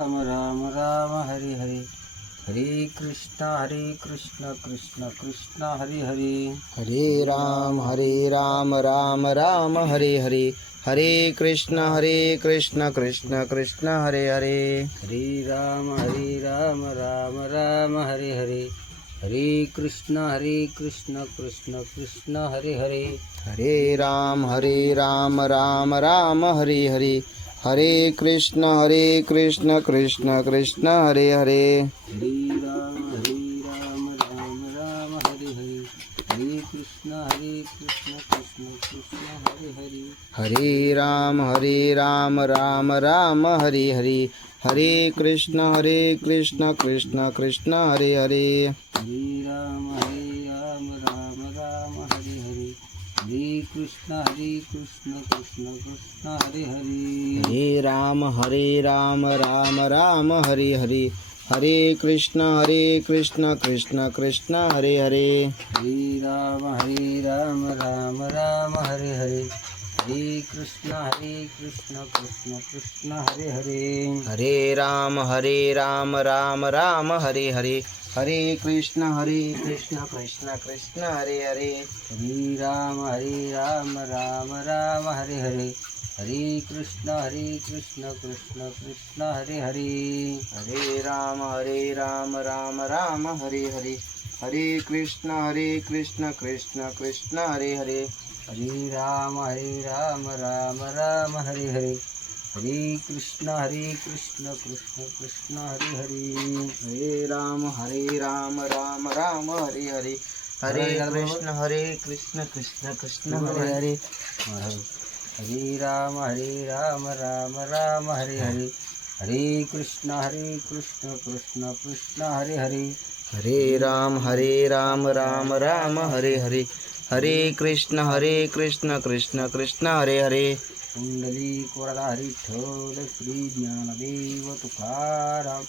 राम राम राम हरे हरे, हरे कृष्ण कृष्ण कृष्ण हरे हरे, हरे राम राम राम हरे हरे, हरे कृष्ण कृष्ण कृष्ण हरे हरे. हरे राम राम राम हरे हरे, हरे कृष्ण कृष्ण कृष्ण हरे हरे, हरे राम राम राम हरे हरे, हरे कृष्ण कृष्ण कृष्ण हरे हरे. हरे राम राम राम हरे हरे, हरे कृष्ण कृष्ण कृष्ण हरे हरे, हरे राम राम राम हरे हरे, हरे कृष्ण कृष्ण कृष्ण हरे हरे. हरे राम राम हरे हरे, हरे कृष्ण कृष्ण कृष्ण हरे हरे, हरे राम राम हरे हरे, हरे कृष्ण कृष्ण कृष्ण हरे हरे. हरे राम राम हरे हरे, हरे कृष्ण कृष्ण कृष्ण हरे हरे, हरे राम राम हरे हरे, हरे कृष्ण कृष्ण कृष्ण हरे हरे. हरे राम राम हरे हरे, हरे कृष्ण कृष्ण कृष्ण हरे हरे, हरे राम राम हरे हरे, हरे कृष्ण कृष्ण कृष्ण हरे हरे. हरे राम राम हरे हरे, हरे कृष्ण कृष्ण कृष्ण हरे हरे, हरे राम राम हरे हरे, हरे कृष्ण कृष्ण कृष्ण हरे हरे. हरे राम राम हरे हरे, हरे कृष्ण कृष्ण कृष्ण हरे हरे, हरे राम राम हरे हरे, हरे कृष्ण कृष्ण कृष्ण हरे हरे. पुंडलिक वरदा विठ्ठल श्री ज्ञानदेव तुकाराम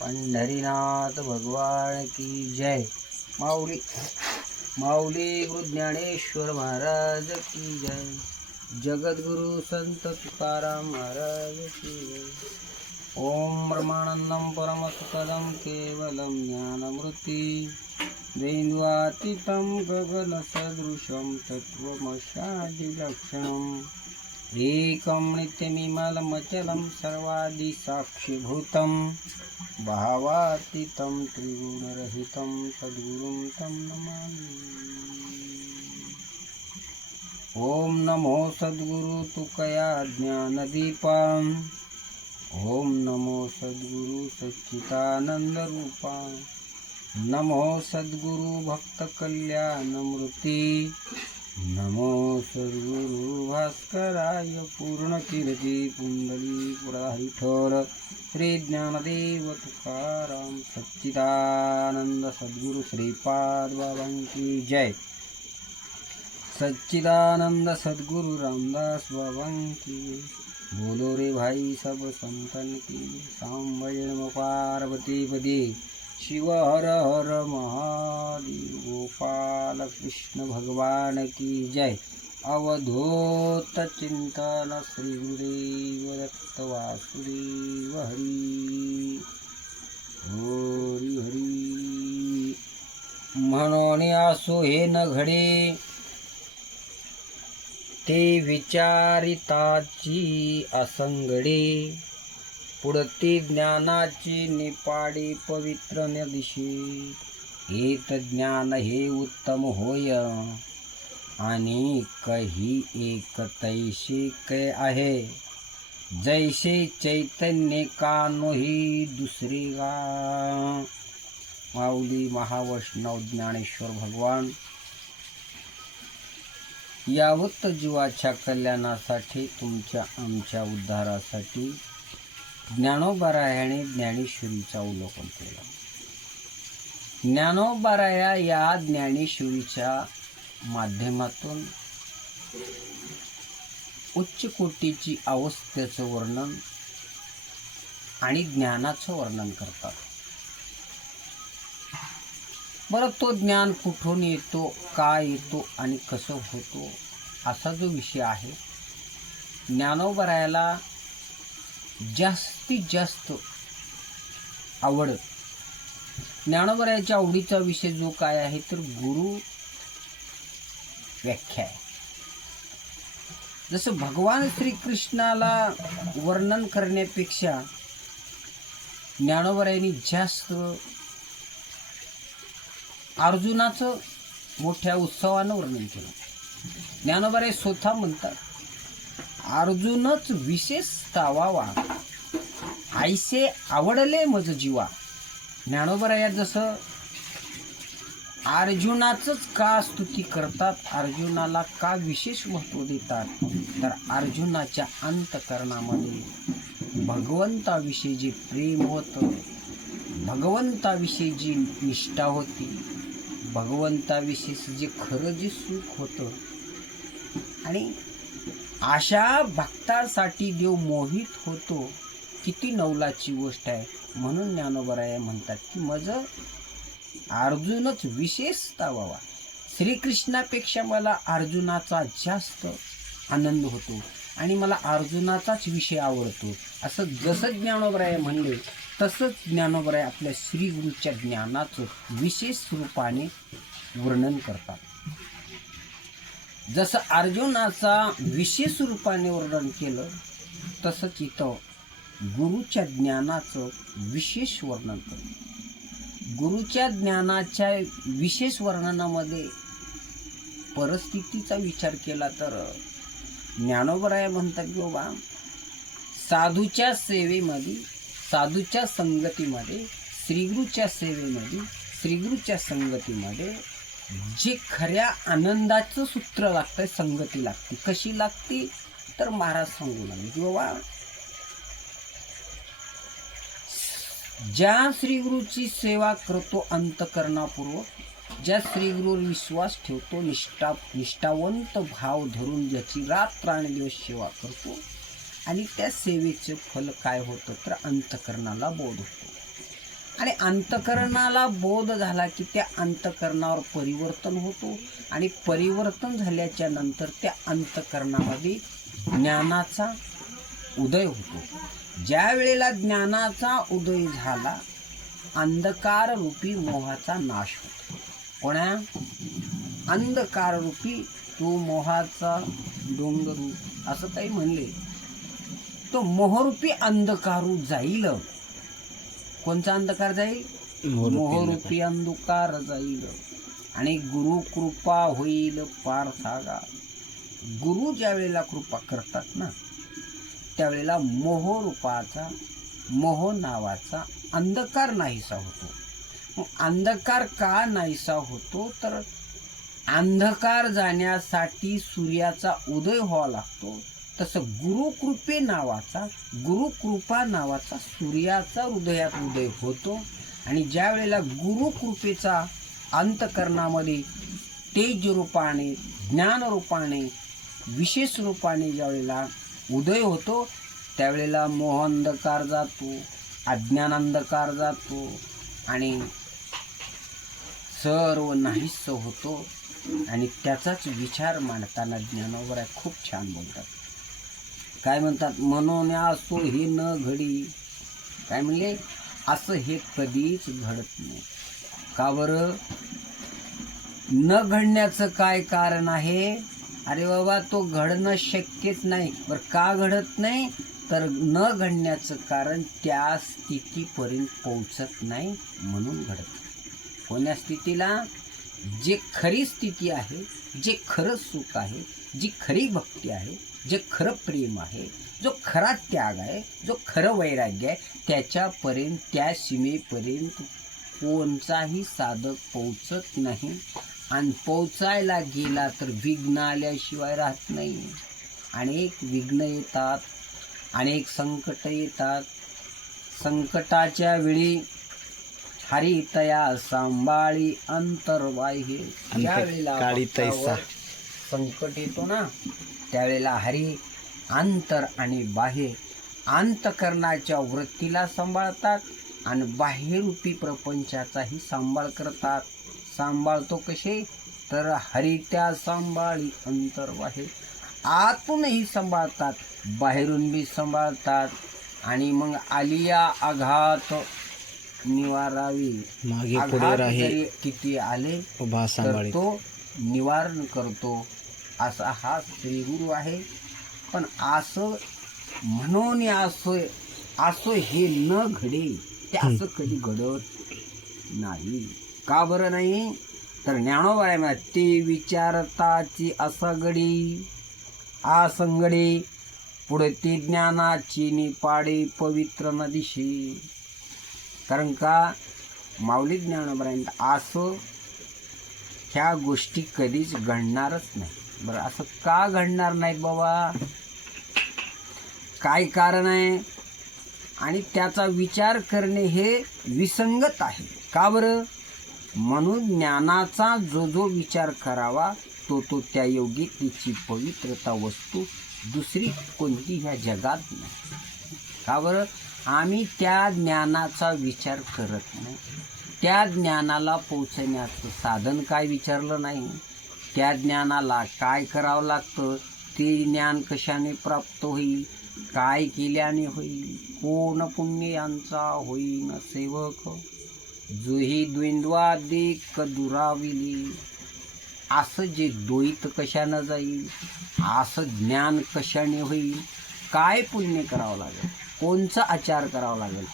पंढरीनाथ भगवान की जय. माऊली माऊली गुरु ज्ञानेश्वर महाराज की जय. जगद्गुरु संत तुकाराम महाराज की जय. ओम ब्रह्मानंदं परमसुखदं केवलं ज्ञानमूर्ति द्वैन्वातीतं गगनसदृशं तत्त्वमशादिलक्षणम् एकं नित्यमिमलमचलं सर्वादिसाक्षिभूतं भावातीतं त्रिगुणरहितं सद्गुरुं तं नमामि. ओम नमो सद्गुरु तुकया ज्ञानदीपं, ओम नमो सद्गुरु सच्चिदानंद रूपा, नमो सद्गुरु भक्त कल्याणमूर्ती, नमो सद्गुरु भास्कराय पूर्ण कीर्ती पुंडलीपुरा विठ्ठल श्री ज्ञानदेव तुकाराम सच्चिदानंद सद्गुरु श्रीपाद बाबांकी जय. सच्चिदानंद सद्गुरु रामदास बाबांकी जय. बोलो रे भाई सब संतन की, सांब जन्म पार्वती पदी, शिव हर हर महादेव, गोपाल कृष्ण भगवान की जय. अवधूत चिंतन श्री गुरुदेव दत्त वासुदेव हरी. हरी हरी म्हणून असो हे न घडे, ते विचारिताची असंगडे, पुढती ज्ञानाची निपाडी पवित्र नदिशी. हेत ज्ञान हे उत्तम होय, आणि कही एक तैसे कै आहे, जैसे चैतन्य कानोही दुसरे गा. माऊली महावैष्णव ज्ञानेश्वर भगवान यावत जीवाच्या कल्याणासाठी, तुमच्या आमच्या उद्धारासाठी ज्ञानोबारायाने ज्ञानेश्वरीचा अवलोकन केला. ज्ञानोबाराया या ज्ञानेश्वरीच्या माध्यमातून उच्च कोटीची अवस्थेचं वर्णन आणि ज्ञानाचं वर्णन करतात. बरं, तो ज्ञान कुठून येतो, काय येतो आणि कसं होतो, असा जो विषय आहे. ज्ञानोबारायाला जास्तीत जास्त आवड. ज्ञानोबरायाच्या आवडीचा विषय जो काय आहे तर गुरु व्याख्या आहे. जसं भगवान श्रीकृष्णाला वर्णन करण्यापेक्षा ज्ञानोबरायांनी जास्त अर्जुनाचं मोठ्या उत्सवानं वर्णन केलं. ज्ञानोबराय स्वतः म्हणतात, अर्जुनच विशेष तावावा आईसे आवडले मज जीवा. ज्ञानोबराया जसं अर्जुनाचंच का स्तुती करतात, अर्जुनाला का विशेष महत्त्व देतात, तर अर्जुनाच्या अंतःकरणामध्ये भगवंताविषयी जे प्रेम होतं, भगवंताविषयी जी निष्ठा होती, भगवंताविषयी जे खरं जे सुख होतं, आणि अशा भक्तासाठी देव मोहित होतो. किती नवलाची गोष्ट आहे. म्हणून ज्ञानोबराय म्हणतात की माझं अर्जुनच विशेषता व्हावा. श्रीकृष्णापेक्षा मला अर्जुनाचा जास्त आनंद होतो आणि मला अर्जुनाचाच विषय आवडतो. असं जसं ज्ञानोबराय म्हणले तसंच ज्ञानोबराय आपल्या श्रीगुरूच्या ज्ञानाचं विशेष रूपाने वर्णन करतात. जसं अर्जुनाचा विशेष रूपाने वर्णन केलं तसंच इथं गुरुच्या ज्ञानाचं विशेष वर्णन करतात. गुरुच्या ज्ञानाच्या विशेष वर्णनामध्ये परिस्थितीचा विचार केला तर ज्ञानोबराय म्हणतात की बाबा साधूच्या सेवेमध्ये, साधूच्या संगतीमध्ये, श्रीगुरूच्या सेवेमध्ये, श्रीगुरूच्या संगतीमध्ये जे खऱ्या आनंदाचं सूत्र लागतं, संगती लागते. कशी लागते तर महाराज सांगू लागले की बाबा ज्या श्रीगुरूची सेवा करतो अंतकरणापूर्वक, ज्या श्रीगुरूवर विश्वास ठेवतो, निष्ठावंत भाव धरून ज्याची रात्रदिवस सेवा करतो, आणि त्या सेवेचं फल काय होतं तर अंतकरणाला बोध होतो. आणि अंतकरणाला बोध झाला की त्या अंतकरणावर परिवर्तन होतो, आणि परिवर्तन झाल्याच्या नंतर त्या अंतकरणामध्ये ज्ञानाचा उदय होतो. ज्या वेळेला ज्ञानाचा उदय झाला अंधकार रूपी मोहाचा नाश होतो. कोणा अंधकार रूपी तो मोहाचा डोंगरू असं काही म्हणले, तो मोहरूपी अंधकारू जाईल. कोणचा अंधकार जाईल? मोहरूपी अंधकार जाईल आणि गुरु कृपा होईल पार सागा. गुरु ज्या वेळेला कृपा करतात ना त्यावेळेला मोह रूपाचा, मोह नावाचा अंधकार नाहीसा होतो. मग अंधकार का नाहीसा होतो तर अंधकार जाण्यासाठी सूर्याचा उदय व्हावा लागतो. तसं गुरुकृपे नावाचा, गुरुकृपा नावाचा सूर्याचा हृदयात उदय होतो. आणि ज्या वेळेला गुरुकृपेचा अंतकरणामध्ये तेज रूपाने, ज्ञान रूपाने, विशेष रूपाने ज्या वेळेला उदय होतो त्यावेळेला मोह अंधकार जातो, अज्ञान अंधकार जातो आणि सर्व नाहीस होतो. आणि त्याचाच विचार मांडताना ज्ञानोबराय खूप छान बोलतात. काय म्हणतात? म्हणून असो हे न घडी. काय म्हणले? असं हे कधीच घडत नाही. का बरं? न घडण्याचं काय कारण आहे? अरे बाबा तो घडणं शक्यच नाही. बरं का घडत नाही तर न घडण्याचं कारण त्या स्थितीपर्यंत पोहोचत नाही म्हणून घडत. कोण्या स्थितीला? जे खरी स्थिती आहे, जे खरं सुख आहे, जी खरी भक्ती आहे, जे खरं प्रेम आहे, जो खरा त्याग आहे, जो खरं वैराग्य आहे, त्याच्यापर्यंत, त्या सीमेपर्यंत कोणताही साधक पोहोचत नाही. आणि पोचायला गेला तर विघ्न आल्याशिवाय राहत नाही. अनेक विघ्न येतात, अनेक संकट येतात. संकटाच्या वेळी हरी तया सांभाळी अंतर्बाह्य. ज्यावेळेला संकट येतो ना त्यावेळेला हरी अंतर आणि बाह्य, अंतकरणाच्या वृत्तीला सांभाळतात आणि बाह्यरूपी प्रपंचाचाही सांभाळ करतात. सांभाळतो कसे तर हरित्या सांभाळी अंतर्बाह्य. आतूनही सांभाळतात, बाहेरून बी सांभाळतात. आणि मग आलिया आघात निवारावी, मागे पुढे आघात राही जरी किती आले उभा तर सांभाळी. तो निवारण करतो, असा हा श्रीगुरु आहे. पण असं म्हणून असं असं हे न घडे, ते असं कधी घडत नाही. का बरं नाही? तर ज्ञानोबा आहे म्हणा, ते विचारताची असगडी आसंगडी पुढे ते ज्ञानाची निपाडे पवित्र न दिशे. कारण का माऊली ज्ञानोबा असं ह्या गोष्टी कधीच घडणारच नाही. बरं, असं का घडणार नाहीत बाबा? काय कारण आहे? आणि त्याचा विचार करणे हे विसंगत आहे. का बरं? म्हणून ज्ञानाचा जो जो विचार करावा तो तो त्या योगी तिची पवित्रता वस्तू दुसरी कोणती ह्या जगात नाही. का बरं? आम्ही त्या ज्ञानाचा विचार करत नाही. त्या ज्ञानाला पोचण्याचं साधन काय विचारलं नाही. त्या ज्ञानाला काय करावं लागतं, ते ज्ञान कशाने प्राप्त होईल, काय केल्याने होईल, कोण पुण्य यांचा होईन सेवक, जोही द्वंद्वादिक दुराविली. असं जे द्वैत कशानं जाईल, असं ज्ञान कशाने होईल, काय पुण्य करावं लागेल, कोणचं आचार करावं लागेल,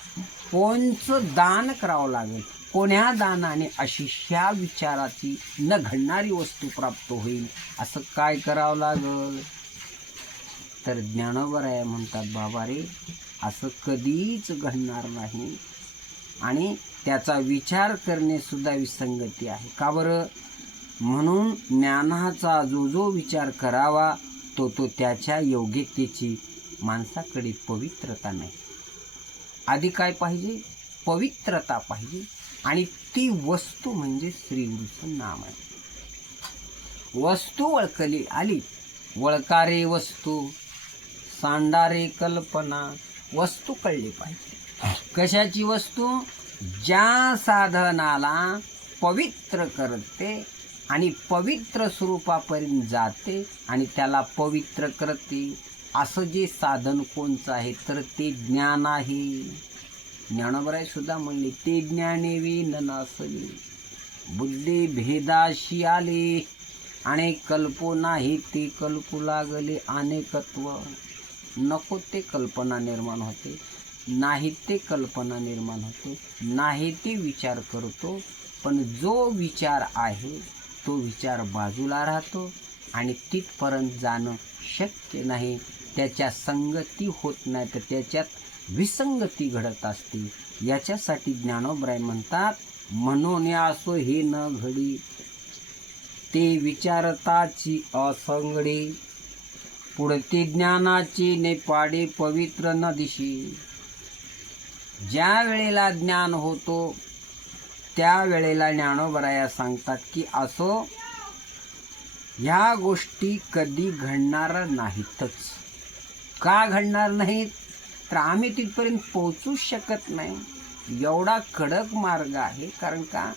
कोणचं दान करावं लागेल, कोण्या दानाने अशी ह्या विचाराची न घडणारी वस्तू प्राप्त होईल, असं काय करावं लागेल. तर ज्ञानोबा आहे म्हणतात, बाबा रे असं कधीच घडणार नाही. आणि त्याचा विचार करणे सुद्धा विसंगती आहे. का बरं? म्हणून ज्ञानाचा जो जो विचार करावा तो तो त्याच्या योग्यतेची माणसाकडे पवित्रता नाही. आधी काय पाहिजे? पवित्रता पाहिजे. आणि ती वस्तू म्हणजे श्रीगुरूचं नाम आहे. वस्तू ओळखली आली, वळकारे वस्तू, सांडारे कल्पना. वस्तू कळली पाहिजे. कशाची वस्तू? ज्या साधनाला पवित्र करते आणि पवित्र स्वरूपापर्यंत जाते आणि त्याला पवित्र करते, असं जे साधन कोणचं आहे तर ते ज्ञान आहे. ज्ञानोबराय सुद्धा म्हणले, ते ज्ञाने विन नसले, बुद्धी भेदाशी आले, अनेक कल्पो नाही ते कल्पू लागले अनेकत्व. नको ते कल्पना निर्माण होते, नाही ते कल्पना निर्माण होते, नाही ते विचार करतो. पण जो विचार आहे तो विचार बाजूला राहतो आणि तिथपर्यंत जाणं शक्य नाही. त्याच्या संगती होत नाही तर त्याच्यात विसंगती घडत असते. याच्यासाठी ज्ञानोबराय म्हणतात, म्हणून असो हे न घडी, ते विचारताची असंगडी, पुढते ज्ञानाची ने पाडे पवित्र न दिशी. ज्या वेळेला ज्ञान होतो त्या वेळेला ज्ञानोबराया सांगतात की असो ह्या गोष्टी कधी घडणार नाहीतच. का घडणार नाहीत? तर आम्ही तिथपर्यंत पोहोचूच शकत नाही. एवढा कडक मार्ग आहे. कारण का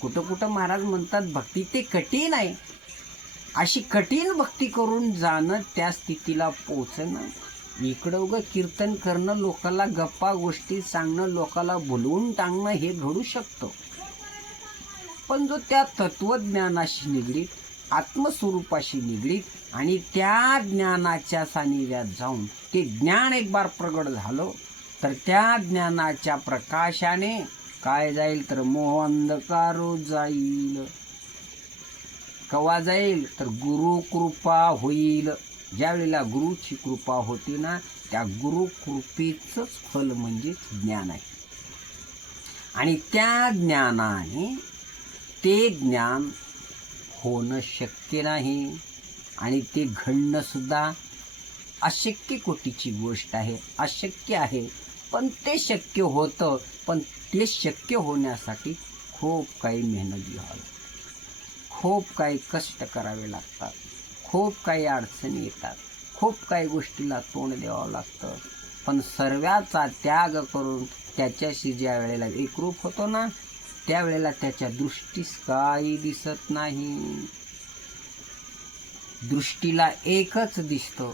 कुठं कुठं महाराज म्हणतात भक्ती ते कठीण आहे. अशी कठीण भक्ती करून जाणं, त्या स्थितीला पोचणं, इकडं उगं कीर्तन करणं, लोकाला गप्पा गोष्टी सांगणं, लोकाला बोलवून टाकणं हे घडू शकतं. पण जो त्या तत्वज्ञानाशी निगडीत, आत्मस्वरूपाशी निगडीत आणि त्या ज्ञानाच्या सानिध्यात जाऊन ते ज्ञान एक बार प्रगट झालं तर त्या ज्ञानाच्या प्रकाशाने काय जाईल तर मोह अंधकार जाईल. कवा जाईल तर गुरु कृपा होईल. ज्या वेळेला गुरुची कृपा होती ना, त्या गुरु कृपेचंच फल म्हणजे ज्ञान आहे. आणि त्या ज्ञानाने ते ज्ञान होणं शक्य नाही आणि ते घडणं सुद्धा अशक्य कोटीची गोष्ट आहे. अशक्य आहे, पण ते शक्य होतं. पण ते शक्य होण्यासाठी खूप काही मेहनत घ्यावी, खूप काही कष्ट करावे लागतात, खूप काही अडचणी येतात, खूप काही गोष्टीला तोंड द्यावं लागतं. पण सर्वाचा त्याग करून त्याच्याशी ज्या वेळेला एकरूप होतो ना, त्यावेळेला त्याच्या दृष्टीस काही दिसत नाही. दृष्टीला एकच दिसतं,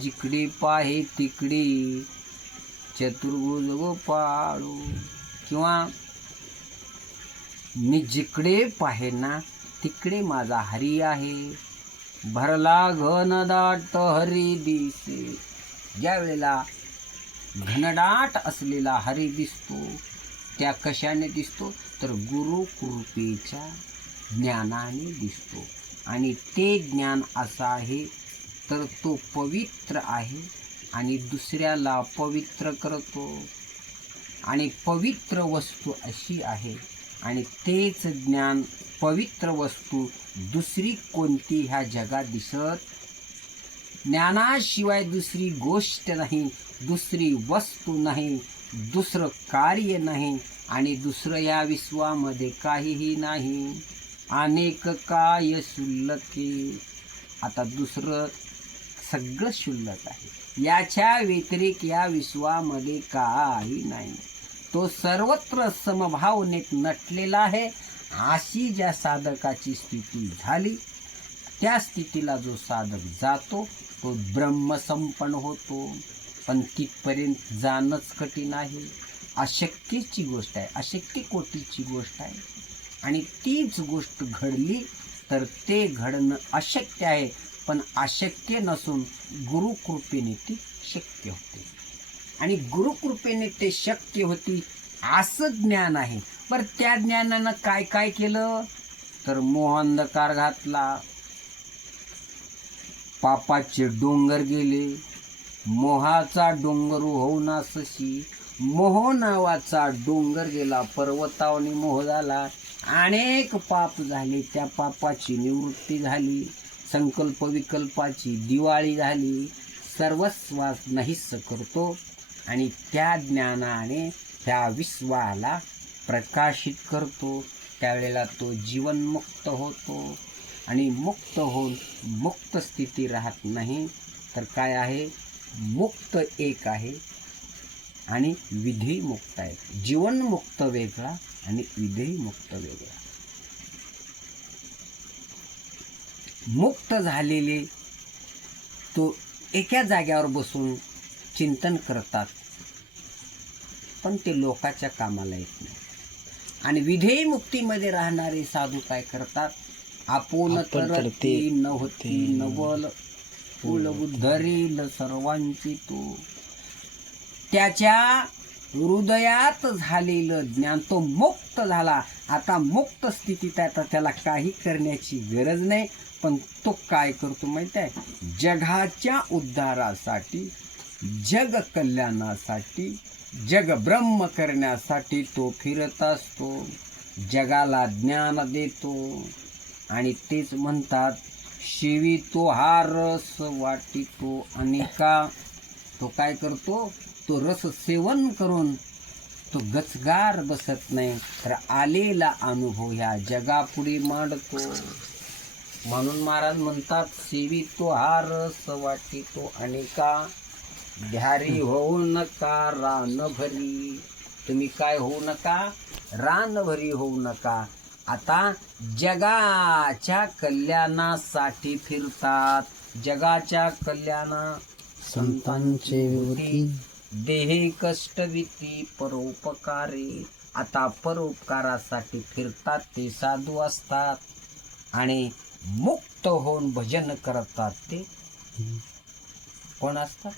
जिकडे पाहे तिकडे चतुर्भुज गोपाळू. किंवा मी जिकडे पाहेना तिकडे माझा हरी आहे, भरला घनदाट हरी दिसे. ज्या वेळेला घनदाट असलेला हरी दिसतो, त्या कशाने दिसतो तर गुरु कृपेच्या ज्ञानाने दिसतो. आणि ते ज्ञान असं आहे तर तो पवित्र आहे आणि दुसऱ्याला पवित्र करतो. आणि पवित्र वस्तू अशी आहे आणि तेच ज्ञान पवित्र वस्तू दुसरी कोणती ह्या जगात दिसत. ज्ञानाशिवाय दुसरी गोष्ट नाही, दुसरी वस्तू नाही, दुसरं कार्य नाही आणि दुसरं या विश्वामध्ये काहीही नाही. अनेक काय शुल्लके. आता दुसरं सगळं शुल्लक आहे. याच्या व्यतिरिक्त या विश्वामध्ये काही नाही. तो सर्वत्र समभावनेत नटलेला आहे. अशी ज्या साधकाची स्थिती झाली, त्या स्थितीला जो साधक जातो तो ब्रह्मसंपन्न होतो. पण तिथपर्यंत जाणंच कठीण आहे. अशक्यची गोष्ट आहे, अशक्य कोटीची गोष्ट आहे. आणि तीच गोष्ट घडली तर ते घडणं अशक्य आहे, पण अशक्य नसून गुरुकृपेने ती शक्य होते. आणि गुरुकृपेने ते शक्य होती असं ज्ञान आहे. बरं, त्या ज्ञानानं काय काय केलं तर मोहांधकार घातला, पापाचे डोंगर गेले, मोहाचा डोंगर होऊनासशी मोह नावाचा डोंगर गेला, पर्वतावनी मोह झाला, अनेक पाप झाले, त्या पापाची निवृत्ती झाली, संकल्प विकल्पाची दिवाळी झाली, सर्वस्वास नाहीस करतो. आणि त्या ज्ञानाने त्या विश्वाला प्रकाशित करतो. त्यावेळेला तो जीवनमुक्त होतो. आणि मुक्त होऊन मुक्त स्थिती राहत नाही तर काय आहे, मुक्त एक आहे आणि विधी मुक्त आहे. जीवनमुक्त वेगळा आणि विधी मुक्त वेगळा. मुक्त झालेले तो एका जाग्यावर बसून चिंतन करतात, पण ते लोकाच्या कामाला येत नाही. आणि विधेय मुक्तीमध्ये राहणारे साधू काय करतात, आपण तर ते नव्हती नवल फुल उद्धरील सर्वांची तो. त्याच्या हृदयात झालेलं ज्ञान, तो मुक्त झाला. आता मुक्त स्थितीत आहे, आता त्याला काही करण्याची गरज नाही. पण तो काय करतो माहिती आहे, जगाच्या उद्धारासाठी, जग कल्याणासाठी, जग ब्रह्म करण्यासाठी तो फिरत असतो, जगाला ज्ञान देतो. आणि तेच म्हणतात, शिवी तो हा रस वाटितो अनेका. तो काय करतो, तो रस सेवन करून तो गचगार बसत नाही, तर आलेला अनुभव ह्या जगापुढे मांडतो. म्हणून महाराज म्हणतात, सेवी तो हा रस वाटितो अनेका, ध्यारी होऊ नका रान भरी. तुम्ही काय होऊ नका, रान भरी होऊ नका. आता जगाच्या कल्याणासाठी फिरतात, जगाच्या कल्याणा संतांचे देहे कष्टविती परोपकारी. आता परोपकारासाठी फिरतात ते साधू असतात. आणि मुक्त होऊन भजन करतात ते कोण असतात,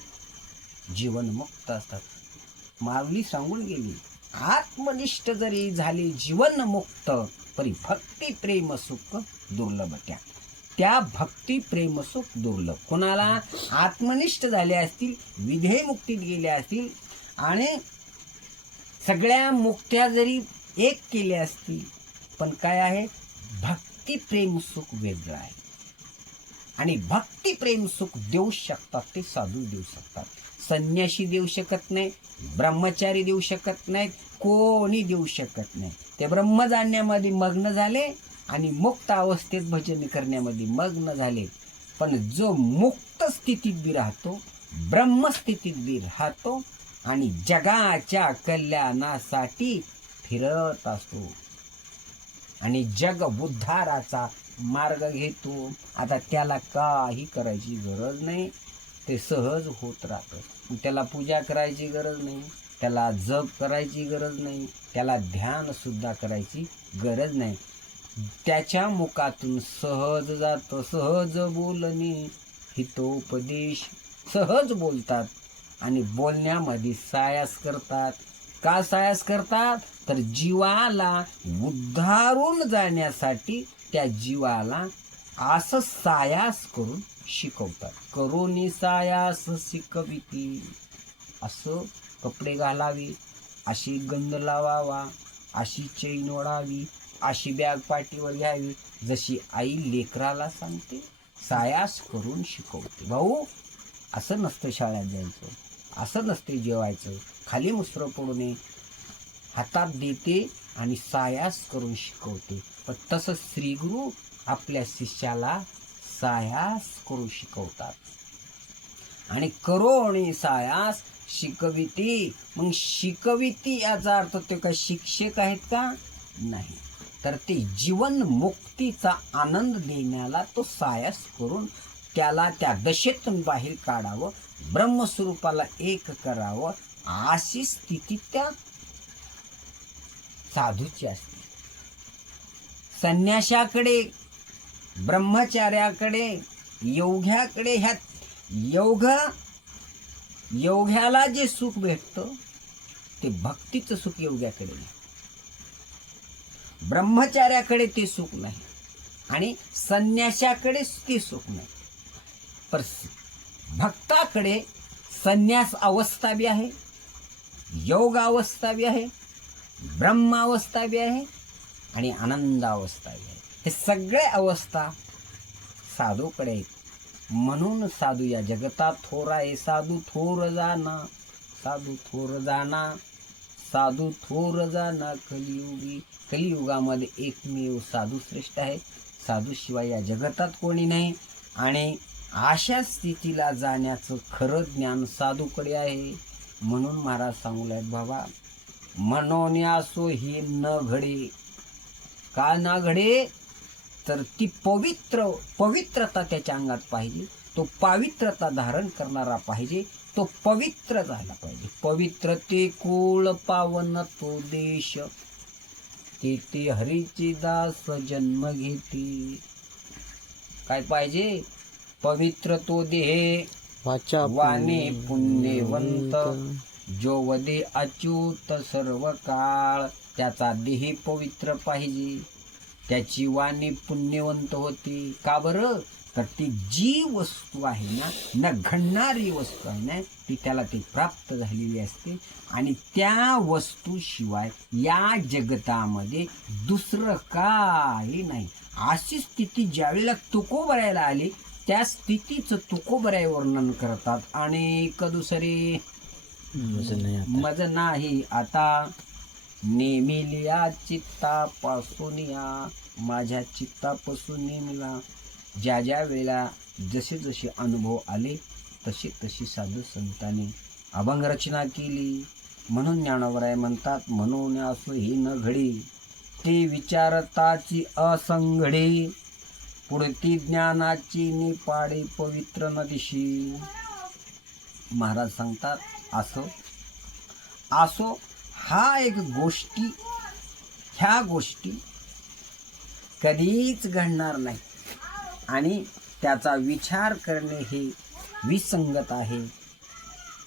जीवनमुक्त असतात. माऊली सांगून गेली, आत्मनिष्ठ जरी झाले जीवनमुक्त, परी भक्ती प्रेम सुख दुर्लभ. त्या भक्ती प्रेम सुख दुर्लभ. कोणाला आत्मनिष्ठ झाले असतील, विधेय मुक्तीत गेले असतील आणि सगळ्या मुक्त्या जरी एक केल्या असतील, पण काय आहे, भक्ती प्रेम सुख वेगळं आहे. आणि भक्ती प्रेम सुख देऊ शकतात ते साधू देऊ शकतात. संन्यासी देऊ शकत नाही, ब्रह्मचारी देऊ शकत नाहीत, कोणी देऊ शकत नाही. ते ब्रह्म जाणण्यामध्ये मग्न झाले आणि मुक्त अवस्थेत भजन करण्यामध्ये मग्न झाले. पण जो मुक्त स्थितीत बी राहतो, ब्रह्मस्थितीत बी राहतो आणि जगाच्या कल्याणासाठी फिरत असतो आणि जग उद्धाराचा मार्ग घेतो. आता त्याला काही करायची गरज नाही, ते सहज होत राहतं. त्याला पूजा करायची गरज नाही, त्याला जप करायची गरज नाही, त्याला ध्यान सुद्धा करायची गरज नाही. त्याच्या मुखातून सहज जात सहज बोलणे हितोपदेश. सहज बोलतात आणि बोलण्यामध्ये सायास करतात. का सायास करतात? तर जीवाला उद्धारून जाण्यासाठी त्या जीवाला असं सायास करून शिकवतात. करोनी सायास शिकविती. असं कपडे घालावे, अशी गंध लावावा, अशी चैन ओढावी, अशी बॅग पाठीवर घ्यावी, जशी आई लेकराला सांगते, सायास करून शिकवते. भाऊ, असं नसतं शाळेत जायचं, असं नसते जेवायचं, खाली मुसरं पडू नये, हातात देते आणि सायास करून शिकवते. पण तसं श्रीगुरु आपल्या शिष्याला सायास करून शिकवतात. आणि करोणी सायास शिकविती. मग शिकविती याचा अर्थ ते काय शिक्षक आहेत का? नाही, तर ते जीवन मुक्तीचा आनंद देण्याला तो सायास करून त्याला त्या दशेतून बाहेर काढावं, ब्रह्मस्वरूपाला एक करावं, अशी स्थिती त्या साधूची असते. संन्याशाकडे, ब्रह्मचार्याकडे, योग्याकडे, ह्या योग्याला जे सुख भेटतं ते भक्तीचं सुख योग्याकडे नाही, ब्रह्मचार्याकडे ते सुख नाही आणि संन्याशाकडे ते सुख नाही. पर भक्ताकडे संन्यास अवस्था बी आहे, योग अवस्था बी आहे, ब्रह्म अवस्था बी आहे आणि आनंद अवस्था बी आहे. हे सगळे अवस्था साधूकडे आहेत. म्हणून साधू या जगतात थोर आहे. साधू थोर जाना, साधू थोर जाना, साधू थोर जाना कलियुगी. कलियुगामध्ये एकमेव साधू श्रेष्ठ आहे. साधू शिवाय या जगतात कोणी नाही. आणि अशा स्थितीला जाण्याचं खरं ज्ञान साधूकडे आहे. म्हणून महाराज सांगू लागले, बाबा म्हणून असो ही न घडे. का ना घडे? तर ती पवित्रता त्याच्या अंगात पाहिजे. तो पवित्रता धारण करणारा पाहिजे. तो पवित्र झाला पाहिजे. पवित्र ते कुळ पावन तो देश, ते हरीचे दास जन्म घेते. काय पाहिजे? पवित्र तो देह, वाचा वाणी पुण्यवंत, जो वदे अच्युत सर्व काळ. त्याचा देह पवित्र पाहिजे, त्याची वाणी पुण्यवंत होती. का बरं? तर ती जी वस्तू आहे ना, न घडणारी वस्तू आहे ना, ती त्याला ती प्राप्त झालेली असते. आणि त्या वस्तूशिवाय या जगतामध्ये दुसरं काही नाही. अशी स्थिती ज्यावेळेला तुकोबरायला आली, त्या स्थितीचं तुकोबराय वर्णन करतात. अनेक दुसरे मज नाही आता, नेमिलिया चित्तापासून या. माझ्या चित्तापासून नेमिला. ज्या ज्या वेळेला जसे जसे अनुभव आले तशी तशी साधू संतांनी अभंग रचना केली. म्हणून ज्ञानोबराय म्हणतात, म्हणून असो ही न घडी, ते विचारताची असंघडी. पुढती ज्ञानाची निपाडे पवित्र नदीशी. महाराज सांगतात, असो हा एक गोष्टी, ह्या गोष्टी कधीच घडणार नाही आणि त्याचा विचार करणे हे विसंगत आहे.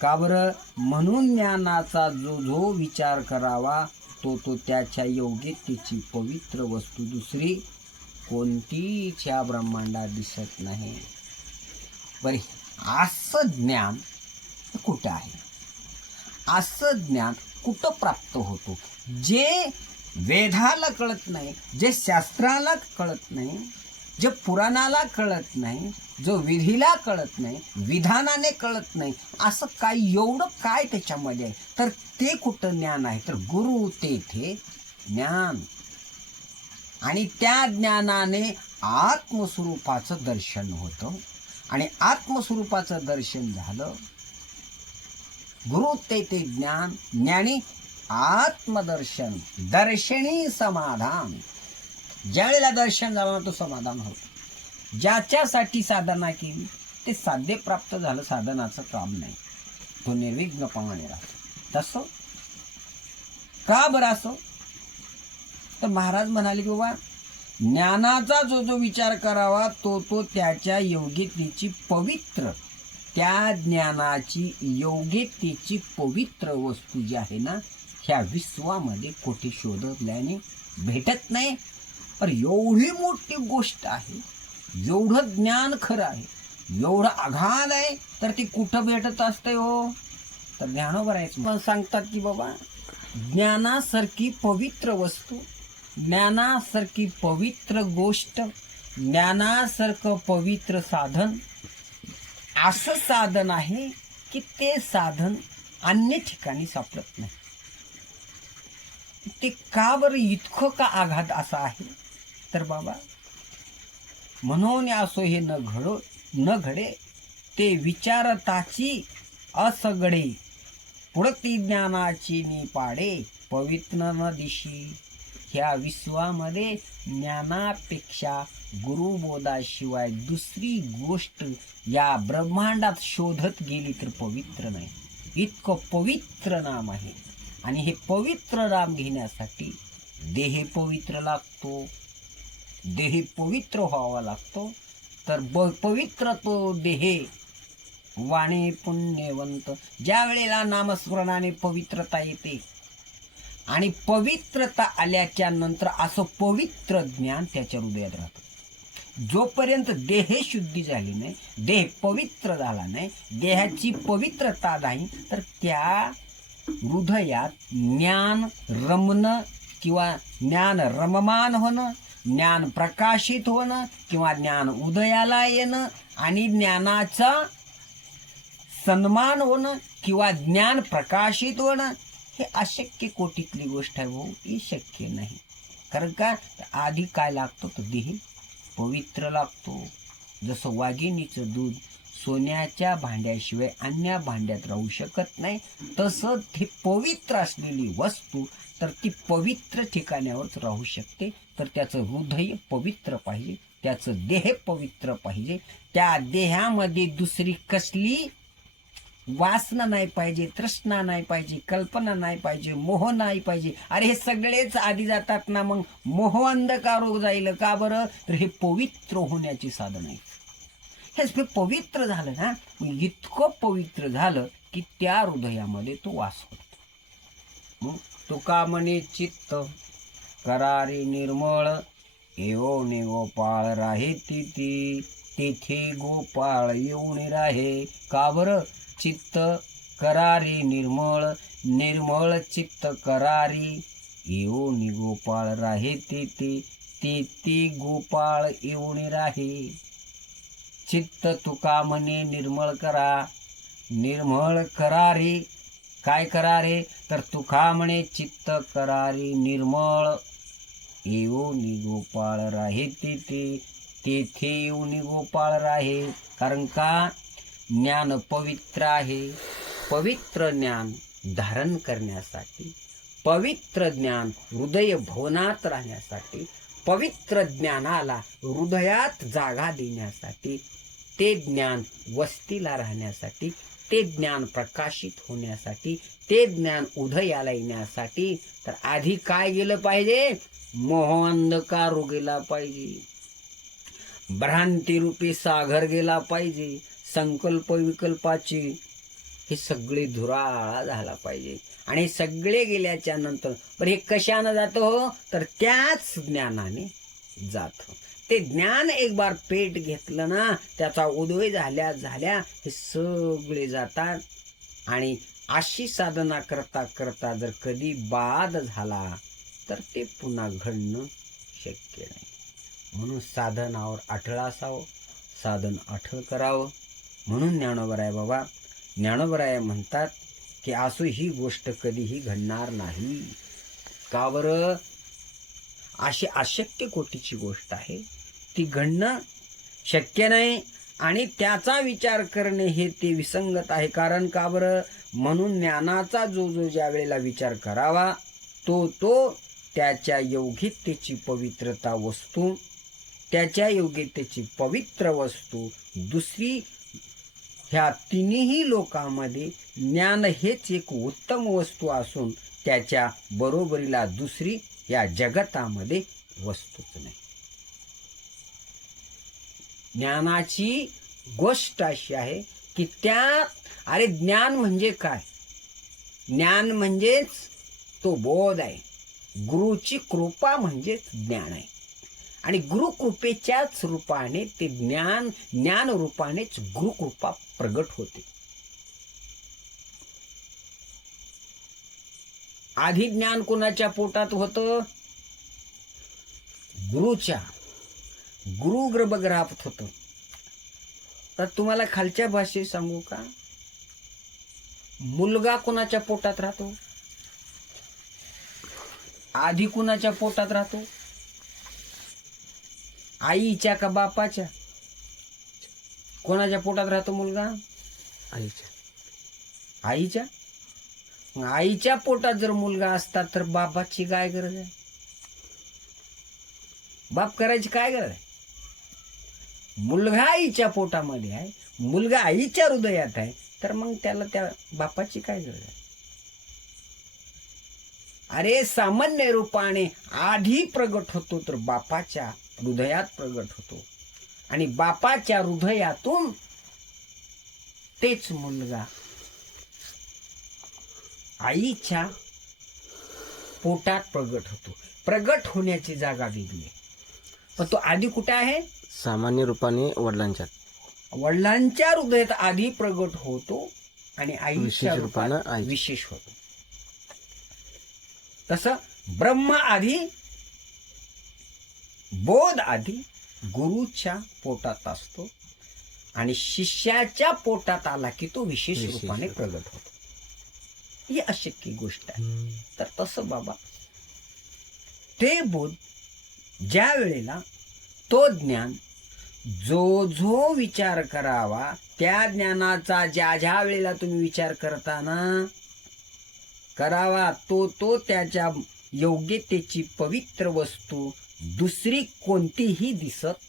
का बरं? म्हणून ज्ञानाचा जो विचार करावा तो त्याच्या योग्यतेची पवित्र वस्तू दुसरी कोणतीच या ब्रह्मांडात दिसत नाही. बरे, असं ज्ञान कुठं आहे? असं ज्ञान कुठं प्राप्त होतो? जे वेदाला कळत नाही, जे शास्त्राला कळत नाही, जे पुराणाला कळत नाही, जो विधीला कळत नाही, विधानाने कळत नाही, असं काय एवढं काय त्याच्यामध्ये आहे? तर ते कुठं ज्ञान आहे? तर गुरु तेथे ज्ञान. आणि त्या ज्ञानाने आत्मस्वरूपाचं दर्शन होतं. आणि आत्मस्वरूपाचं दर्शन झालं, गुरु तेथे ज्ञान, ज्ञानी आत्मदर्शन, दर्शनी समाधान. ज्यावेळेला दर्शन झालं तो समाधान होतं. ज्याच्यासाठी साधना केली ते साध्य प्राप्त झालं, साधनाचं काम नाही, तो निर्विघ्नपणाने राहतो. तसं का बरं असं? तर महाराज म्हणाले की बाबा ज्ञानाचा जो जो विचार करावा तो तो त्याच्या योग्यतेची पवित्र, त्या ज्ञानाची योग्यतेची पवित्र वस्तू जी आहे ना ह्या विश्वामध्ये कोठे शोधल्याने भेटत नाही. पण एवढी मोठी गोष्ट आहे, एवढं ज्ञान खरं आहे, एवढं अगाध आहे, तर ती कुठं भेटत असते हो? तर ज्ञानोबरायच पण सांगतात की बाबा ज्ञानासारखी पवित्र वस्तू, ज्ञानासारखी पवित्र गोष्ट, ज्ञानासारखं पवित्र साधन असं साधन आहे की ते साधन अन्य ठिकाणी सापडत नाही. ते का बरं इतकं का आघात असा आहे? तर बाबा म्हणून असो हे न घडे ते विचारताची असगडे, पुढती ज्ञानाची निपाडे पवित्र न दिशी. ह्या विश्वामध्ये ज्ञानापेक्षा गुरुबोधाशिवाय दुसरी गोष्ट या ब्रह्मांडात शोधत गेली तर पवित्र नाही. इतकं पवित्र नाम आहे. आणि हे पवित्र नाम घेण्यासाठी देह पवित्र लागतो, देह पवित्र व्हावा लागतो. तर पवित्र तो देह वाणे पुण्यवंत. ज्या वेळेला नामस्मरणाने पवित्रता येते आणि पवित्रता आल्याच्या नंतर असं पवित्र ज्ञान त्याच्या हृदयात राहतं. जोपर्यंत देह शुद्धी झाली नाही, देह पवित्र झाला नाही, देहाची पवित्रता नाही, तर त्या हृदयात ज्ञान रमणं किंवा ज्ञान रममान होणं, ज्ञान प्रकाशित होणं किंवा ज्ञान उदयाला येणं आणि ज्ञानाचा सन्मान होणं किंवा ज्ञान प्रकाशित होणं हे अशक्य कोटीतली गोष्ट आहे भाऊ. ही शक्य नाही. कारण का आधी काय लागतो तर देह पवित्र लागतो. जसं वाघिणीचं दूध सोन्याच्या भांड्याशिवाय अन्य भांड्यात राहू शकत नाही, तसं ते पवित्र असलेली वस्तू तर ती पवित्र ठिकाणावरच राहू शकते. तर त्याचं हृदय पवित्र पाहिजे, त्याचं देह पवित्र पाहिजे. त्या देहामध्ये दुसरी कसली वासना नाही पाहिजे, तृष्णा नाही पाहिजे, कल्पना नाही पाहिजे, मोह नाही पाहिजे. अरे हे सगळेच आधी जातात ना, मग मोह अंधकार जाईल का बरं? तर हे पवित्र होण्याची साधन आहे. हे पवित्र झालं ना, इतकं पवित्र झालं की त्या हृदयामध्ये तो वास होतो. मग तुका म्हणे चित्त करारी निर्मळ, येऊन गोपाळ राहे तिथे, तेथे गोपाळ येऊन राहे. का बरं? चित्त करारी निर्मळ, निर्मळ चित्त करारी येऊन गोपाळ राहे तिथे, तेथे गोपाळ येऊन राहे. चित्त तुका म्हणे निर्मळ करा, निर्मळ करारे. काय करारे? तर तुका म्हणे चित्त करारी निर्मळ, येऊन गोपाळ राहे तिथे, तेथे येऊन गोपाळ राहे. कारण का ज्ञान पवित्र आहे. पवित्र ज्ञान धारण करण्यासाठी, पवित्र ज्ञान हृदय भवनात राहण्यासाठी, पवित्र ज्ञानाला हृदयात जागा देण्यासाठी, ते ज्ञान वस्तीला राहण्यासाठी, ते ज्ञान प्रकाशित होण्यासाठी, ते ज्ञान उदयाला येण्यासाठी तर आधी काय गेलं पाहिजे? मोह अंधकार गेला पाहिजे, भ्रांतिरूपी सागर गेला पाहिजे, संकल्प विकल्पाची हे सगळे धुराळा झाला पाहिजे. आणि सगळे गेल्याच्या नंतर पण हे कशानं जातं हो? तर त्याच ज्ञानाने जातं. ते ज्ञान एक बार पेट घेतलं ना, त्याचा उदय झाल्या झाल्या हे सगळे जातात. आणि अशी साधना करता करता जर कधी बाद झाला तर ते पुन्हा घडणं शक्य नाही. म्हणून साधनावर अटळ असावं, साधन अटळ करावं. म्हणून ज्ञानोबराय बाबा, ज्ञानोबराय म्हणतात की असो ही गोष्ट कधीही घडणार नाही. का बरं? अशी अशक्य कोटीची गोष्ट आहे, ती घडणं शक्य नाही. आणि त्याचा विचार करणे हे ते विसंगत आहे. कारण का बरं? म्हणून ज्ञानाचा जो जो ज्या वेळेला विचार करावा तो तो त्याच्या योग्यतेची पवित्रता वस्तू, त्याच्या योग्यतेची पवित्र वस्तू दुसरी. ह्या तिन्ही लोकांमध्ये ज्ञान हेच एक उत्तम वस्तू असून त्याच्या बरोबरीला दुसरी या जगतामध्ये वस्तूच नाही. ज्ञानाची गोष्ट अशी आहे की अरे ज्ञान म्हणजे काय? ज्ञान म्हणजेच तो बोध आहे. गुरुची कृपा म्हणजेच ज्ञान आहे. आणि गुरुकृपेच्याच रूपाने ते ज्ञान रूपानेच गुरुकृपा प्रगट होते. आधी ज्ञान कोणाच्या पोटात होतं? गुरुच्या. गुरु गर्भगृहात होतं. तर तुम्हाला खालच्या भाषेत सांगू का? मुलगा कोणाच्या पोटात राहतो? आधी कोणाच्या पोटात राहतो? आईच्या का बापाच्या? कोणाच्या पोटात राहतो मुलगा? आईच्या. आईच्या पोटात जर मुलगा असता तर बापाची काय गरज आहे? बाप करायची काय गरज आहे? मुलगा आईच्या पोटामध्ये आहे, मुलगा आईच्या हृदयात आहे, तर मग त्याला त्या बापाची काय गरज आहे? अरे सामान्य रूपाने आधी प्रगट होतो तर बापाच्या हृदयात प्रगट होतो. आणि बापाच्या हृदयातून तेच मुलगा आईच्या पोटात प्रगट होतो. प्रगट होण्याची जागा वेगळी आहे. पण तो आधी कुठे आहे? सामान्य रूपाने वडिलांच्यात. वडिलांच्या हृदयात आधी प्रगट होतो आणि आईच्या रूपाने आई. विशेष होतो. तसं ब्रह्म आधी, बोध आधी गुरुच्या पोटात असतो आणि शिष्याच्या पोटात आला की तो विशेष रूपाने प्रगट होतो. ही अशक्य गोष्ट आहे. तर तसं बाबा ते बोध ज्या वेळेला तो ज्ञान जो विचार करावा त्या ज्ञानाचा ज्या वेळेला तुम्ही विचार करताना करावा तो त्याच्या योग्यतेची पवित्र वस्तू दुसरी कोणतीही दिसत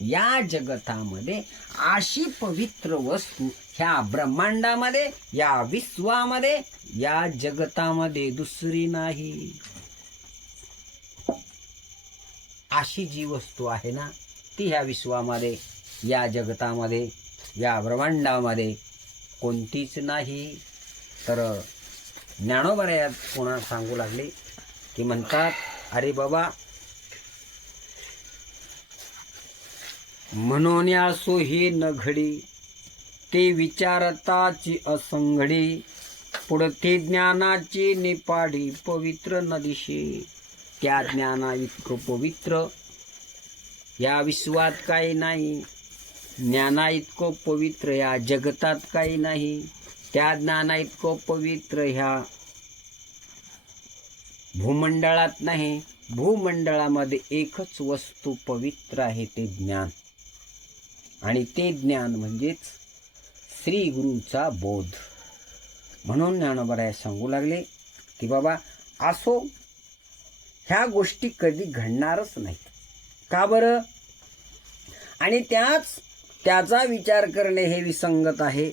या जगतामध्ये अशी पवित्र वस्तू ह्या ब्रह्मांडामध्ये, या विश्वामध्ये, या जगतामध्ये दुसरी नाही. अशी जी वस्तू आहे ना ती ह्या विश्वामध्ये, या जगतामध्ये, या ब्रह्मांडामध्ये कोणतीच नाही. तर ज्ञानोबा यात पुन्हा सांगू लागले की म्हणतात, अरे बाबा म्हणून असो हे न घडी ते विचारताची असंघडी पुढते ज्ञानाची निपाडी पवित्र न दिशे. त्या ज्ञाना इतकं पवित्र या विश्वात काही नाही. ज्ञाना इतकं पवित्र या जगतात काही नाही. त्या ज्ञाना इतकं पवित्र ह्या भूमंडळात नाही. भूमंडळामध्ये एकच वस्तू पवित्र आहे, ते ज्ञान. आणि ते ज्ञान म्हणजेच श्री गुरुचा बोध. म्हणून ज्ञानोबा सांगू लागले की बाबा असो ह्या गोष्टी कधी घडणारच नाहीत. का बरं? आणि त्याचा विचार करणे हे विसंगत आहे.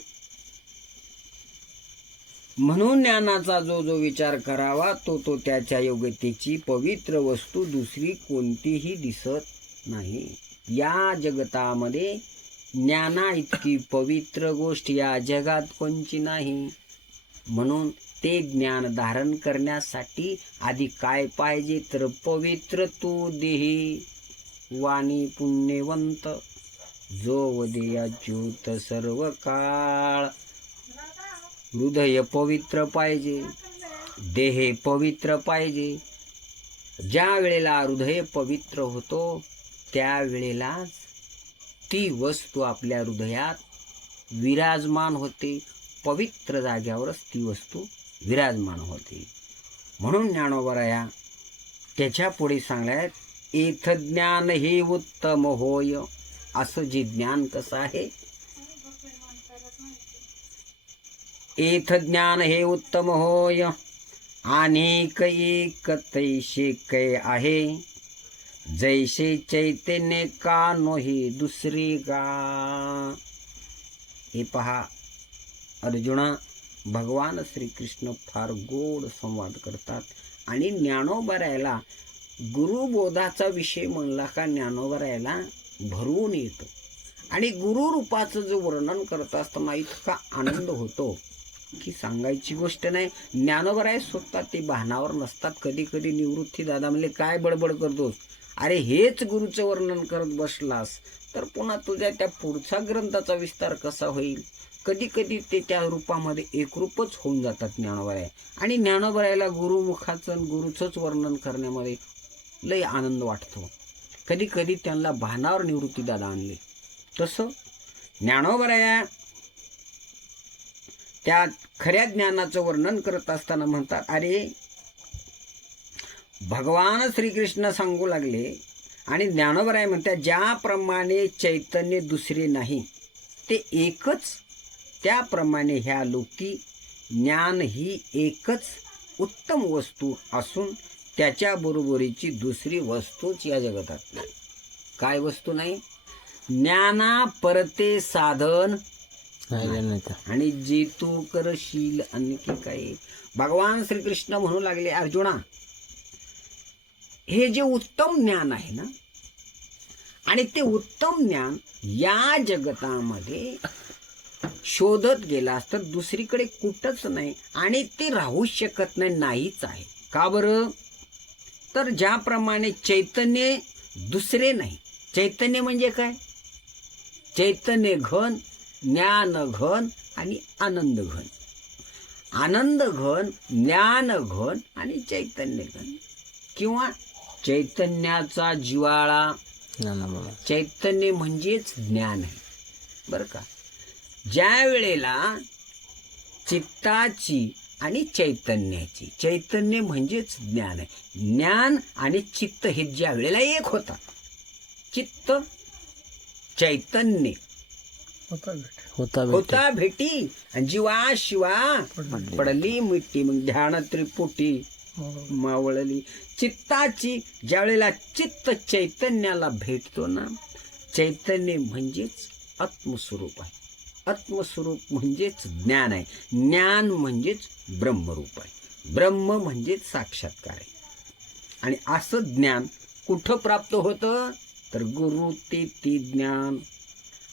म्हणून ज्ञानाचा जो विचार करावा तो त्याच्या योग्यतेची पवित्र वस्तू दुसरी कोणतीही दिसत नाही. या जगतामध्ये ज्ञाना इतकी पवित्र गोष्ट या जगात कोणची नाही. म्हणून ते ज्ञान धारण करण्यासाठी आधी काय पाहिजे तर पवित्र तो देही वाणी पुण्यवंत जो वदेया ज्योत सर्व काळ. हृदय पवित्र पाहिजे, देह पवित्र पाहिजे. ज्या वेळेला हृदय पवित्र होतो त्यावेळेला ती वस्तू आपल्या हृदयात विराजमान होते. पवित्र जाग्यावरच ती वस्तू विराजमान होते. म्हणून ज्ञानोबा त्याच्या पुढे सांगल्यात, एथ ज्ञान हे उत्तम होय. असं जे ज्ञान कसं आहे? एथ ज्ञान हे उत्तम होय. अनेक एक तैसे कै आहे. जैसे चैतन्य का नोही दुसरी गा. हे पहा अर्जुना, भगवान श्रीकृष्ण फार गोड संवाद करतात. आणि ज्ञानोबरायला गुरुबोधाचा विषय म्हणला का ज्ञानोबरायला भरवून येतो. आणि गुरुरूपाचं जे वर्णन करत असताना इतका आनंद होतो की सांगायची गोष्ट नाही. ज्ञानोबराय स्वतः ते भानावर नसतात. कधी कधी निवृत्ती दादा म्हणले, काय बडबड करतोस, अरे हेच गुरुचं वर्णन करत बसलास तर पुन्हा तुझ्या त्या पुढचा ग्रंथाचा विस्तार कसा होईल. कधी कधी ते त्या रूपामध्ये एकरूपच होऊन जातात ज्ञानोबराय. आणि ज्ञानोबरायला गुरुमुखाचं गुरुचंच वर्णन करण्यामध्ये लय आनंद वाटतो. कधी कधी त्यांना भानावर निवृत्ती दादा आणले. तसं ज्ञानोबराया त्या खऱ्या ज्ञानाचं वर्णन करत असताना म्हणतात, अरे भगवान श्रीकृष्ण सांगू लागले. आणि ज्ञानोबराय म्हणतात, ज्याप्रमाणे चैतन्य दुसरे नाही ते एकच, त्याप्रमाणे ह्या लोकी ज्ञान ही एकच उत्तम वस्तू असून त्याच्या बरोबरीची दुसरी वस्तूच या जगतात नाही. काय वस्तू नाही? ज्ञाना परते साधन आणि जे तू करशील आणखी काय. भगवान श्रीकृष्ण म्हणू लागले, अर्जुना हे जे उत्तम ज्ञान आहे ना, आणि ते उत्तम ज्ञान या जगतामध्ये शोधत गेलास तर दुसरीकडे कुठंच नाही. आणि ते राहू शकत नाही, नाहीच आहे. का बरं? तर ज्याप्रमाणे चैतन्य दुसरे नाही. चैतन्य म्हणजे काय? चैतन्य घन, ज्ञान घन आणि आनंद घन. आनंद घन, ज्ञान घन आणि चैतन्य घन. किंवा चैतन्याचा जिव्हाळा. चैतन्य म्हणजेच ज्ञान आहे बरं का. ज्या वेळेला चित्ताची आणि चैतन्याची, चैतन्य म्हणजेच ज्ञान आहे. ज्ञान आणि चित्त हे ज्या वेळेला एक होतात, चित्त चैतन्य होता भेटी आणि जीवा शिवा पडली मिट्टी. मग ध्यान त्रिपुटी मावळली. चित्ताची ज्या वेळेला चित्त चैतन्याला भेटतो ना, चैतन्य म्हणजेच आत्मस्वरूप आहे. आत्मस्वरूप म्हणजेच ज्ञान आहे. ज्ञान म्हणजेच ब्रह्मरूप आहे. ब्रह्म म्हणजेच साक्षात्कार आहे. आणि असं ज्ञान कुठं प्राप्त होतं? तर गुरु ते ज्ञान.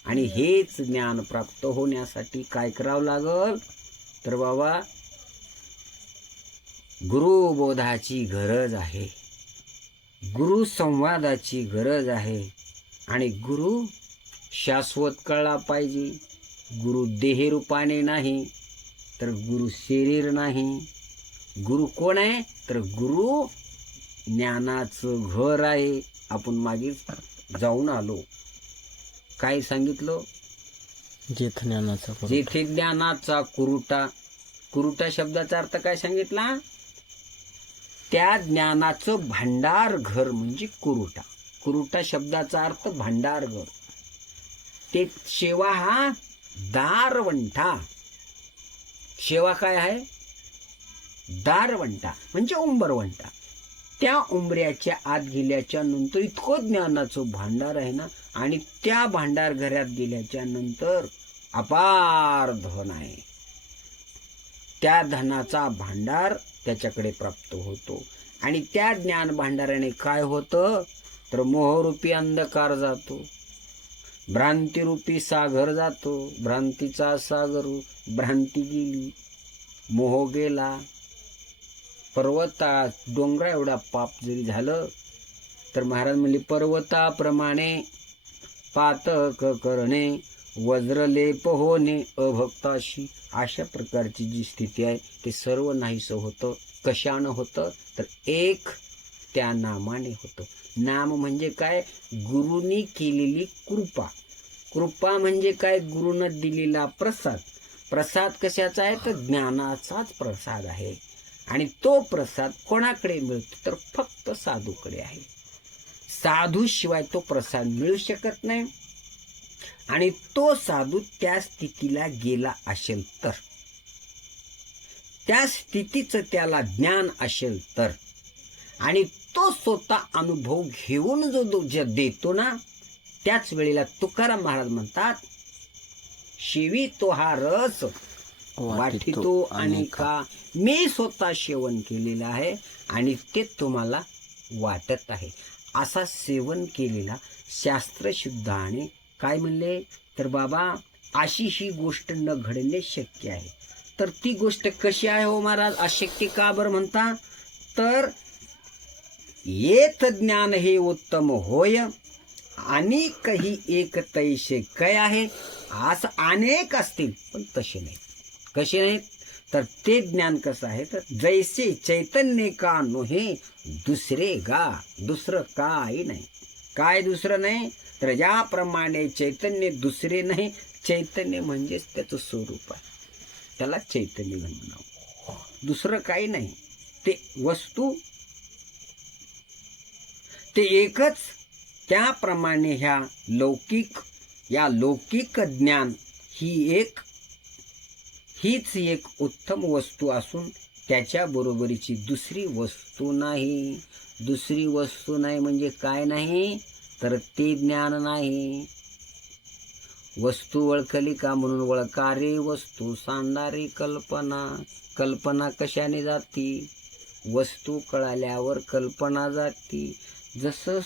आणि हेच ज्ञान प्राप्त होण्यासाठी काय करावं लागल? तर बाबा गुरुबोधाची गरज आहे, गुरु संवादाची गरज आहे. आणि गुरु शाश्वत कळला पाहिजे. गुरु देहरूपाने नाही तर गुरु शरीर नाही. गुरु कोण आहे? तर गुरु ज्ञानाचं घर आहे. आपण मागे जाऊन आलो. काय सांगितलं? जेथे ज्ञानाचा कुरुटा. कुरुटा शब्दाचा अर्थ काय सांगितला? त्या ज्ञानाचं भांडार घर म्हणजे कुरुटा. कुरुटा शब्दाचा अर्थ भांडार घर. ते शेवा हा दारवंठा. शेवा काय आहे? दारवंटा म्हणजे उंबरवंटा. त्या उंबऱ्याच्या आत गेल्याच्या नंतर इतकं ज्ञानाचं भांडार आहे ना. आणि त्या भांडार घरात गेल्याच्या नंतर अपार धन आहे. त्या धनाचा भांडार त्याच्याकडे प्राप्त होतो. आणि त्या ज्ञान भांडाराने काय होतं? तर मोहरूपी अंधकार जातो, भ्रांतिरूपी सागर जातो. भ्रांतीचा सागर, भ्रांती गेली, मोह गेला. पर्वता डोंगरा एवढा पाप जरी झालं तर महाराज म्हणले, पर्वताप्रमाणे पातक करणे, वज्रलेप होणे अभक्ताशी. अशा प्रकारची जी स्थिती आहे ते सर्व नाहीसं होतं. कशानं होतं? तर एक त्या नामाने होतं. नाम म्हणजे काय? गुरुनी केलेली कृपा. कृपा म्हणजे काय? गुरुनं दिलेला प्रसाद. प्रसाद कशाचा आहे? तर ज्ञानाचाच प्रसाद आहे. आणि तो प्रसाद कोणाकडे मिळतो? तर फक्त साधूकडे आहे. साधूशिवाय तो प्रसाद मिळू शकत नाही. आणि तो साधू त्या स्थितीला गेला असेल तर, त्या स्थितीचं त्याला ज्ञान असेल तर, आणि तो स्वतः अनुभव घेऊन जो देतो ना, त्याच वेळेला तुकाराम महाराज म्हणतात, शिवी तो हा रस वाटितो आणि का मी स्वतः सेवन केलेलं आहे आणि ते तुम्हाला वाटत आहे. असा सेवन केलेला शास्त्रशुद्ध आणि काय म्हणले तर बाबा अशी ही गोष्ट न घडणे शक्य आहे. तर ती गोष्ट कशी आहे हो महाराज, अशक्य का बरं म्हणता तर येत ज्ञान हे उत्तम होय आणि काही एक तैसे काय आहे. असं अनेक असतील पण तसे नाहीत. कसे नाहीत तर ते ज्ञान कसं आहे तर जैसे चैतन्य का नोहे दुसरे गा, दुसरं काही नाही. काय दुसरं नाही तर ज्याप्रमाणे चैतन्य दुसरे नाही, चैतन्य म्हणजेच त्याचं स्वरूप आहे, त्याला चैतन्य म्हणणं, दुसरं काही नाही. ते वस्तू ते एकच. त्याप्रमाणे या लौकिक ज्ञान हीच एक उत्तम वस्तू असून त्याच्या बरोबरीची दुसरी वस्तू नाही. दुसरी वस्तू नाही म्हणजे काय नाही तर ते ज्ञान नाही. वस्तू ओळखली का म्हणून ओळखा रे वस्तू सांडणारी कल्पना. कल्पना कशाने जाती, वस्तू कळाल्यावर कल्पना जाती. जसं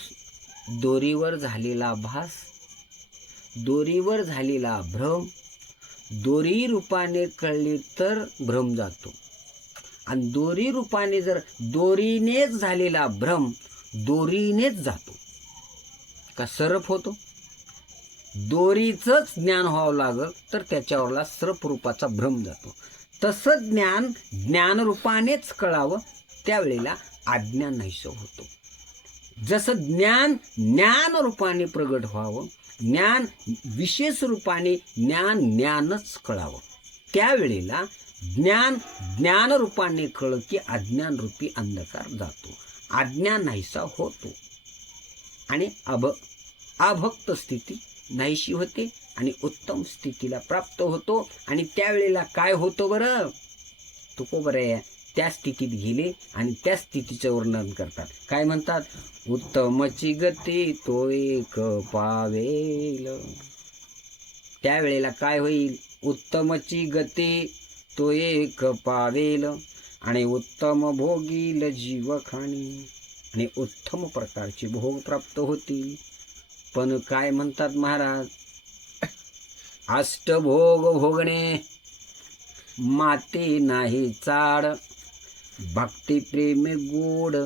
दोरीवर झालेला भास, दोरीवर झालेला भ्रम दोरी रूपाने कळली तर भ्रम जातो आणि दोरी रूपाने जर दोरीनेच झालेला भ्रम दोरीनेच जातो का सरप होतो. दोरीचंच ज्ञान व्हावं लागल तर त्याच्यावरला सरप रूपाचा भ्रम जातो. तसं ज्ञान रूपानेच कळावं त्यावेळेला अज्ञान नाहीसं होतो. जसं ज्ञान रूपाने प्रगट व्हावं, ज्ञान विशेष रूपाने ज्ञानच कळावं त्यावेळेला ज्ञान रूपाने कळलं की अज्ञान रूपी अंधकार जातो, अज्ञान नाहीसा होतो आणि अभक्त स्थिती नाहीशी होते आणि उत्तम स्थितीला प्राप्त होतो. आणि त्यावेळेला काय होतं बरं, तुको बरं त्या स्थितीत गेले आणि त्या स्थितीचं वर्णन करतात. काय म्हणतात, उत्तमची गती तो एक पावेल. त्यावेळेला काय होईल, उत्तमची गती तो एक पावेल आणि उत्तम भोगील जीवखाणी आणि उत्तम प्रकारचे भोग प्राप्त होतील. पण काय म्हणतात महाराज, अष्टभोग भोगणे माते नाही चाड, भक्ती प्रेम गोड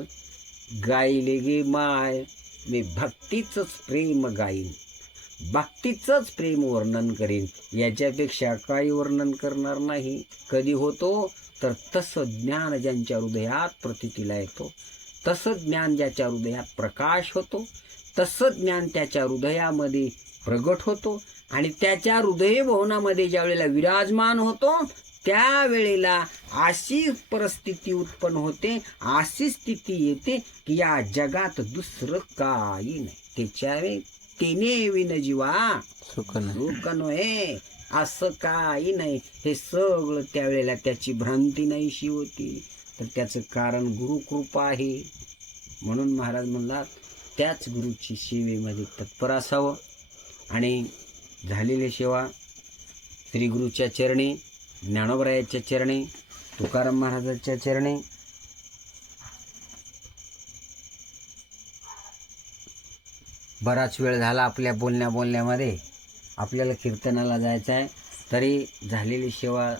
गायले गे माय. मी भक्तीचंच प्रेम गाईन, भक्तीचंच प्रेम वर्णन करीन, याच्यापेक्षा काही वर्णन करणार नाही. कधी होतो तर तसं ज्ञान ज्यांच्या हृदयात प्रतीतीला येतो, तसं ज्ञान ज्याच्या हृदयात प्रकाश होतो, तसं ज्ञान त्याच्या हृदयामध्ये प्रगट होतो आणि त्याच्या हृदय भवनामध्ये ज्या वेळेला विराजमान होतो त्यावेळेला अशी परिस्थिती उत्पन्न होते, अशी स्थिती येते की या जगात दुसरं काही नाही. तेने विन जीवा सुख नव्हे, असं काही नाही. हे सगळं त्यावेळेला त्याची भ्रांती नाहीशी होती. तर त्याचं कारण गुरुकृपा आहे. म्हणून महाराज म्हणतात त्याच गुरुची सेवेमध्ये तत्पर असावं आणि झालेली सेवा श्री गुरुच्या चरणी, ज्ञानोबरायाच्या चरणी, तुकाराम महाराजांच्या चरणी बराच वेळ झाला आपल्या बोलण्यामध्ये. आपल्याला कीर्तनाला जायचं आहे तरी झालेली सेवा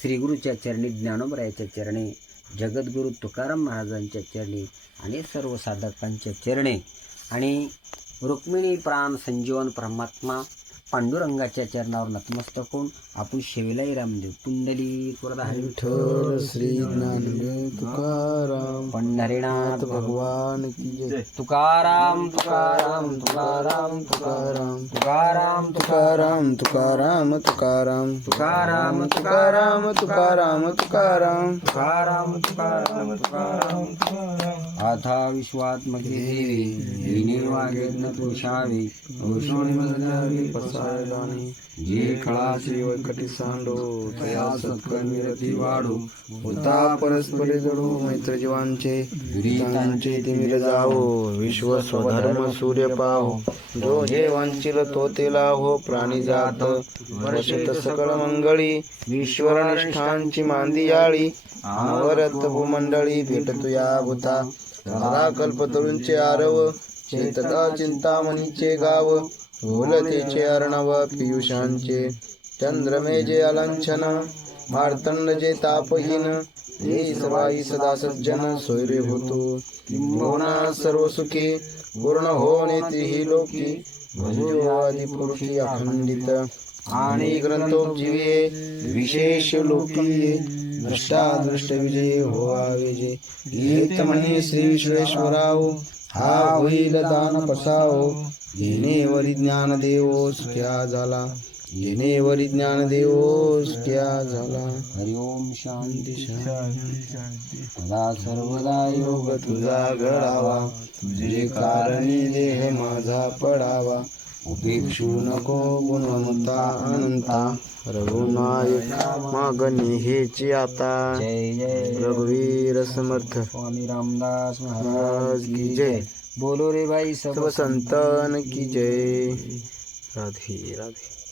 श्री गुरुच्या चरणी, ज्ञानोबरायाच्या चरणी, जगद्गुरु तुकाराम महाराजांच्या चरणी आणि सर्व साधकांच्या चरणी आणि रुक्मिणी प्राण संजीवन परमात्मा पांडुरंगाच्या चरणावर नतमस्तक होऊन आपण सेवेलाही रामदेव पुंडलिक वरदा हरी विठ्ठल श्री ज्ञानदेव तुकाराम पंढरीनाथ भगवान की जय. तुकाराम तुकाराम तुकाराम तुकाराम तुकाराम तुकाराम तुकाराम तुकाराम तुकाराम तुकाराम तुकाराम तुकाराम तुकाराम तुकाराम तुकाराम. आथा विश्वात्मके देवी दीने वागेज्ञ पुरुषावे औषणी पसायदानी जे श्री वैकटी सांडो तया सत्कर्मी रती वाढो होता परस्परे जडो मैत्र जीवांचे दुरितांचे तिमिर जावो, विश्व स्वधर्म सूर्य पाहो. जो जे वांचिल तो ते लाभो, प्राणी जात वर्षित सकळ मंगळी. ईश्वर निष्ठांची मांदियाळी, अनवरत भूमंडळी. भेट तुया भूता सदा कल्पतरूंचे आरव, चेतता चिंतामणीचे गाव. बोलतेचे अर्णव पियुषांचे, चंद्रमेजे अलंछन. मार्तंड जे तापहीन, ते सवाई सदा सज्जन. सोयरे होतो किंबहुना सर्व सुखी, पूर्ण होणे तेही लोकी. भजो आदि पुरुषी अखंडित, आणि ग्रंथोपजीवे विशेष लोकी. दृष्टादृष्ट विजय होवावे जे, गीत म्हणे श्री विश्वेश्वराव. हा होईल दान पसावो, येणेवरी ज्ञान देवो सुख्या झाला. येणेवरी ज्ञान देवो सुख्या झाला. हरि ओम शांती शांती. सदा सर्वदा योग तुझा घडावा, तुझे कारणी देह माझा पडावा. उपेक्षू नको गुणवंता अनंता, रघुनायक मागणी हेची आता. जय जय रघुवीर समर्थ स्वामी रामदास महाराज महाराज की जय. बोलो रे भाई सब सब संतान की जय. राधे राधे.